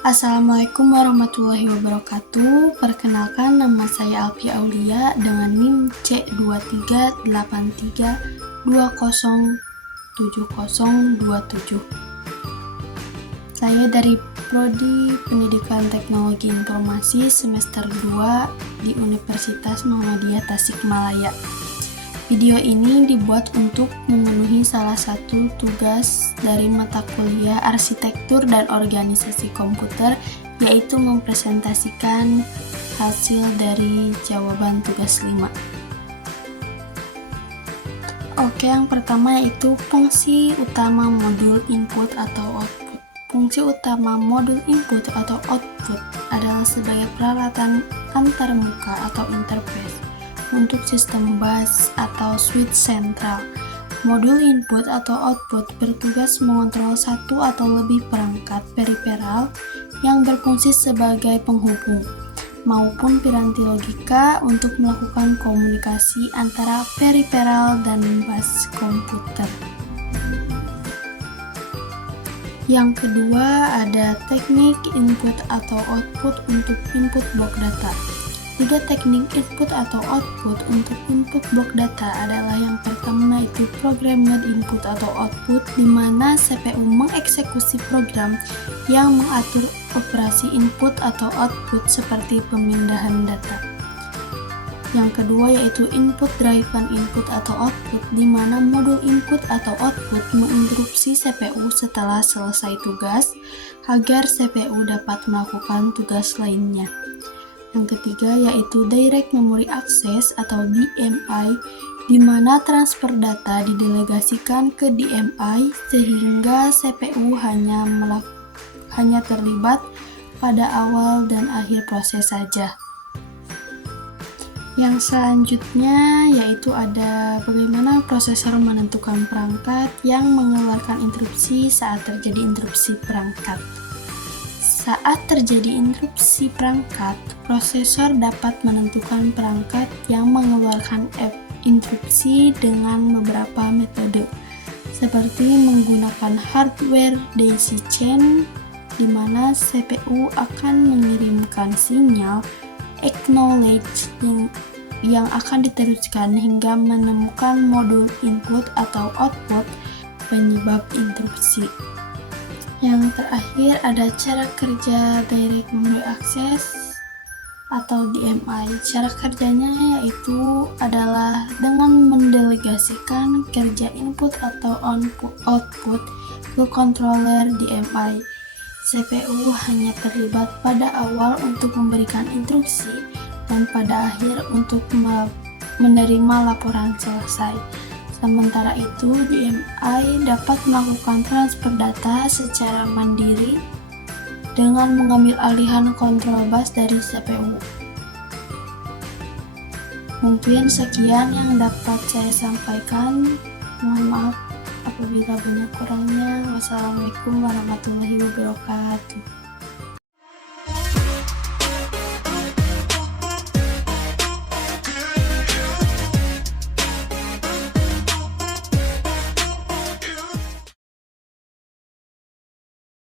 Assalamualaikum warahmatullahi wabarakatuh. Perkenalkan, nama saya Alfi Aulia dengan NIM C2383207027. Saya dari Prodi Pendidikan Teknologi Informasi semester 2 di Universitas Muhammadiyah Tasikmalaya. Video ini dibuat untuk memenuhi salah satu tugas dari mata kuliah Arsitektur dan Organisasi Komputer, yaitu mempresentasikan hasil dari jawaban tugas 5. Oke, yang pertama yaitu fungsi utama modul input atau output. Fungsi utama modul input atau output adalah sebagai peralatan antarmuka atau interface untuk sistem bus atau switch sentral. Modul input atau output bertugas mengontrol satu atau lebih perangkat periferal yang berfungsi sebagai penghubung maupun piranti logika untuk melakukan komunikasi antara periferal dan bus komputer. Yang kedua, ada teknik input atau output untuk input blok data. 3 teknik input atau output untuk input blok data adalah yang pertama yaitu programmed input atau output, di mana CPU mengeksekusi program yang mengatur operasi input atau output seperti pemindahan data. Yang kedua yaitu input driven input atau output, di mana modul input atau output menginterupsi CPU setelah selesai tugas agar CPU dapat melakukan tugas lainnya. Yang ketiga yaitu Direct Memory Access atau DMI, di mana transfer data didelegasikan ke DMI sehingga CPU hanya terlibat pada awal dan akhir proses saja. Yang selanjutnya yaitu ada bagaimana prosesor menentukan perangkat yang mengeluarkan interupsi saat terjadi interupsi perangkat. Saat terjadi interupsi perangkat, prosesor dapat menentukan perangkat yang mengeluarkan interupsi dengan beberapa metode, seperti menggunakan hardware daisy chain, di mana CPU akan mengirimkan sinyal acknowledge yang akan diteruskan hingga menemukan modul input atau output penyebab interupsi. Yang terakhir ada cara kerja Direct Memory Access atau DMI. Cara kerjanya yaitu adalah dengan mendelegasikan kerja input atau output ke controller DMI. CPU hanya terlibat pada awal untuk memberikan instruksi dan pada akhir untuk menerima laporan selesai. Sementara itu, DMI dapat melakukan transfer data secara mandiri dengan mengambil alihan kontrol bus dari CPU. Mungkin sekian yang dapat saya sampaikan. Mohon maaf apabila banyak kurangnya. Wassalamualaikum warahmatullahi wabarakatuh.